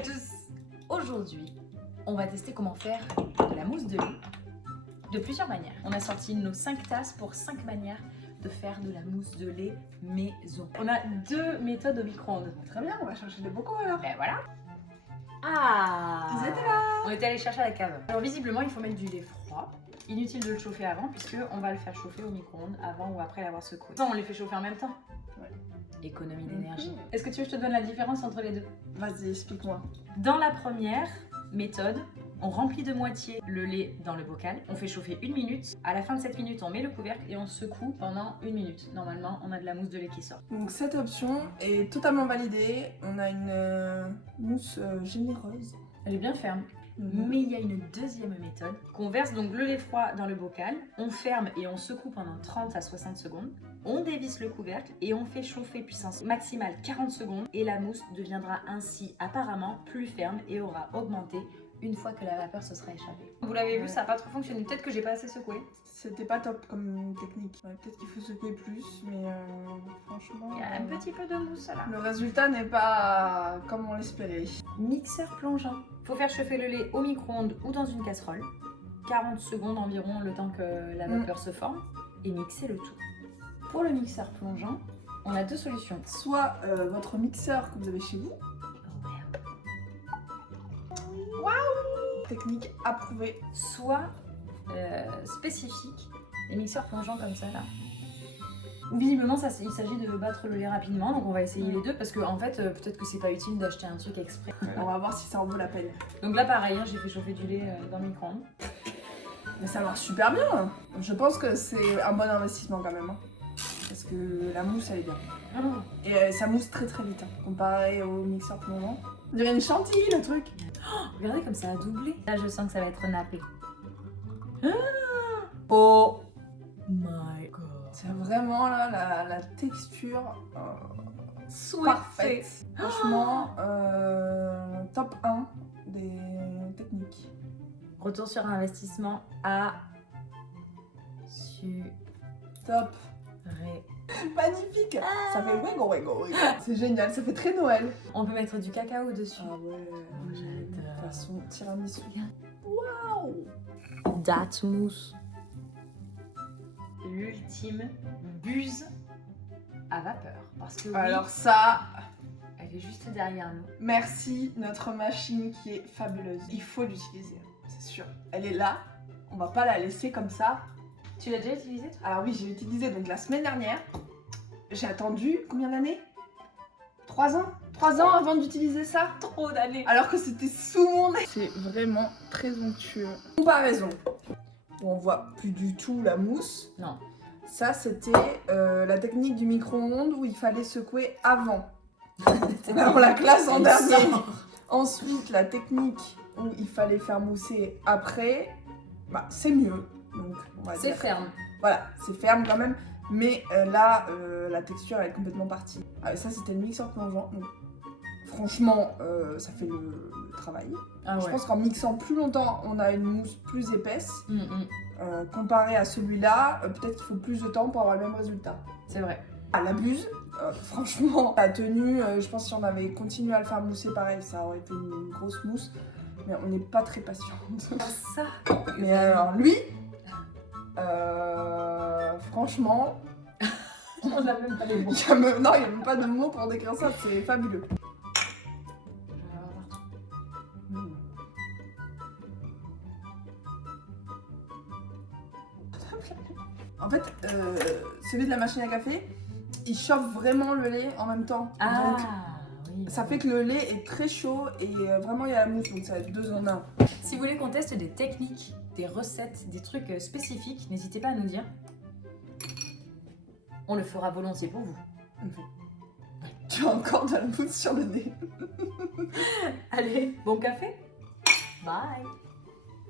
tous. Aujourd'hui, on va tester comment faire de la mousse de lait de plusieurs manières. On a sorti nos 5 tasses pour 5 manières de faire de la mousse de lait maison. On a 2 méthodes au micro-ondes. Très bien, on va chercher des bocaux alors. Ben voilà. Ah, Ils étaient là. On était allé chercher à la cave. Alors visiblement, il faut mettre du lait froid. Inutile de le chauffer avant puisque on va le faire chauffer au micro-ondes avant ou après l'avoir secoué. Non, on les fait chauffer en même temps. Ouais. Économie d'énergie. Est-ce que tu veux que je te donne la différence entre les deux? Vas-y, explique-moi. Dans la première méthode, on remplit de moitié le lait dans le bocal, on fait chauffer 1 minute, à la fin de cette minute on met le couvercle et on secoue pendant 1 minute. Normalement on a de la mousse de lait qui sort. Donc cette option est totalement validée. On a une mousse généreuse. Elle est bien ferme. Mais il y a une deuxième méthode qu'on verse donc le lait froid dans le bocal, on ferme et on secoue pendant 30 à 60 secondes, on dévisse le couvercle et on fait chauffer puissance maximale 40 secondes et la mousse deviendra ainsi apparemment plus ferme et aura augmenté une fois que la vapeur se sera échappée. Vous l'avez vu, ça n'a pas trop fonctionné, peut-être que j'ai pas assez secoué. C'était pas top comme technique. Ouais, peut-être qu'il faut secouer plus, mais franchement... Il y a un petit peu de mousse là. Le résultat n'est pas comme on l'espérait. Mixeur plongeant. Faut faire chauffer le lait au micro-ondes ou dans une casserole. 40 secondes environ, le temps que la vapeur se forme. Et mixer le tout. Pour le mixeur plongeant, on a 2 solutions. Soit votre mixeur que vous avez chez vous. Technique approuvée. Soit spécifique, les mixeurs plongeants comme ça là. Visiblement, il s'agit de battre le lait rapidement, donc on va essayer les deux parce que en fait, peut-être que c'est pas utile d'acheter un truc exprès. On va voir si ça en vaut la peine. Donc là, pareil, hein, j'ai fait chauffer du lait dans le micro-ondes. Mais ça marche super bien. Je pense que c'est un bon investissement quand même. Hein. Parce que la mousse, elle est bien. Et ça mousse très très vite, hein, comparé au mixeur plongeant. On dirait une chantilly le truc. Oh, regardez comme ça a doublé. Là, je sens que ça va être nappé. Oh my god. C'est vraiment là la texture parfaite. Franchement, top 1 des techniques. Retour sur investissement à Top. Magnifique. Ça fait wego. C'est génial, ça fait très Noël. On peut mettre du cacao dessus. Ah ouais, j'adore. De façon tiramisu. Waouh. Date mousse. L'ultime buse à vapeur. Parce que oui, alors ça, elle est juste derrière nous. merci notre machine qui est fabuleuse. Il faut l'utiliser, c'est sûr. Elle est là, on va pas la laisser comme ça. Tu l'as déjà utilisée toi? Alors oui, j'ai utilisé donc la semaine dernière. J'ai attendu combien d'années? 3 ans 3 ans avant d'utiliser ça. Trop d'années. Alors que c'était sous mon nez. C'est vraiment très onctueux. Comparaison. On voit plus du tout la mousse. Non. Ça, c'était la technique du micro-ondes où il fallait secouer avant. On la classe en dernier. Ensuite, la technique où il fallait faire mousser après, bah, c'est mieux. Donc, on va C'est dire. ferme. Voilà, c'est ferme quand même. Mais là, la texture elle est complètement partie. Ah, ça, c'était le mixeur plongeant. Donc, franchement, ça fait le travail. Ah ouais. Je pense qu'en mixant plus longtemps, on a une mousse plus épaisse. Comparé à celui-là, peut-être qu'il faut plus de temps pour avoir le même résultat. C'est vrai. À la buse, franchement, la tenue, je pense que si on avait continué à le faire mousser pareil, ça aurait été une grosse mousse. Mais on n'est pas très patiente. Ça. Mais alors lui, franchement, On n'a même pas les mots. non, il n'y a même pas de mots pour décrire ça, c'est fabuleux. En fait, celui de la machine à café, il chauffe vraiment le lait en même temps. Ah Donc, oui. ça fait que le lait est très chaud et vraiment il y a la mousse, donc ça va être 2 en 1. Si vous voulez qu'on teste des techniques, des recettes, des trucs spécifiques, n'hésitez pas à nous dire. On le fera volontiers pour vous. Tu as encore de la mousse sur le nez. Allez, bon café. Bye.